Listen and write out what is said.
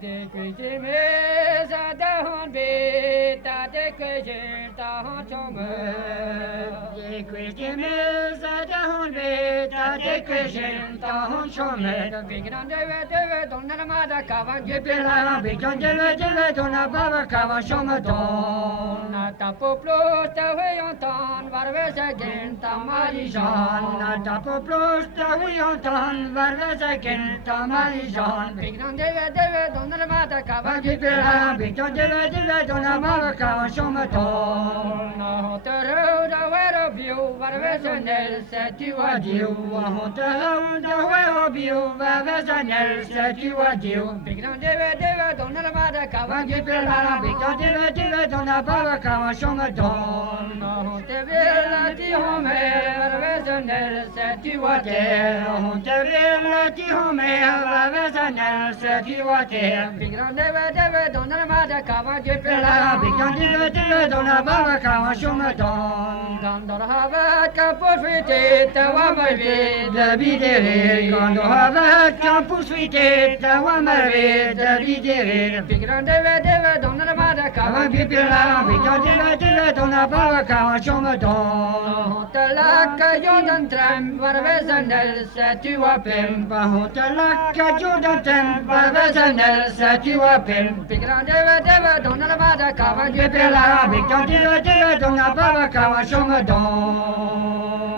De cuisine mes adahon beta de cuisine ta hon chome. De cuisine mes adahon beta de cuisine ta hon chome. De bigran de donna la mada kavan gepela bigran de donna baba kavan chome don. Na ta poplo ta we ontan varve again ta marijan. Na ta poplo ta we ontan varve again ta marijan. Bigran de donna la mada kavan gepela bigran de donna baba kavan chome don. Na hontero da wero view varve nel setu adieu. Hontero da wero view varve nel setu adieu. Bigran de donna la mada kavan gepela bigran de donna baba kavan chome don. Na hontero ti home varve nel setu adieu. Hontero ti home varve nel setu adieu. Bigran de donna la mada kavan gepela bigran de donna baba kavan chome don. Gandor havet kapur fite tawa marve da bidere. Gandor havet kapur fite tawa marve da bidere. Bigran de donna la mada kavan gepela bigran de donna baba kavan chome don. Hotelaka Jordan tram varve nel setu apem. Hotelaka Jordan tram varve nel setu apem. Bigran de donna la mada kavan gepela bigran de donna baba kavan chome don.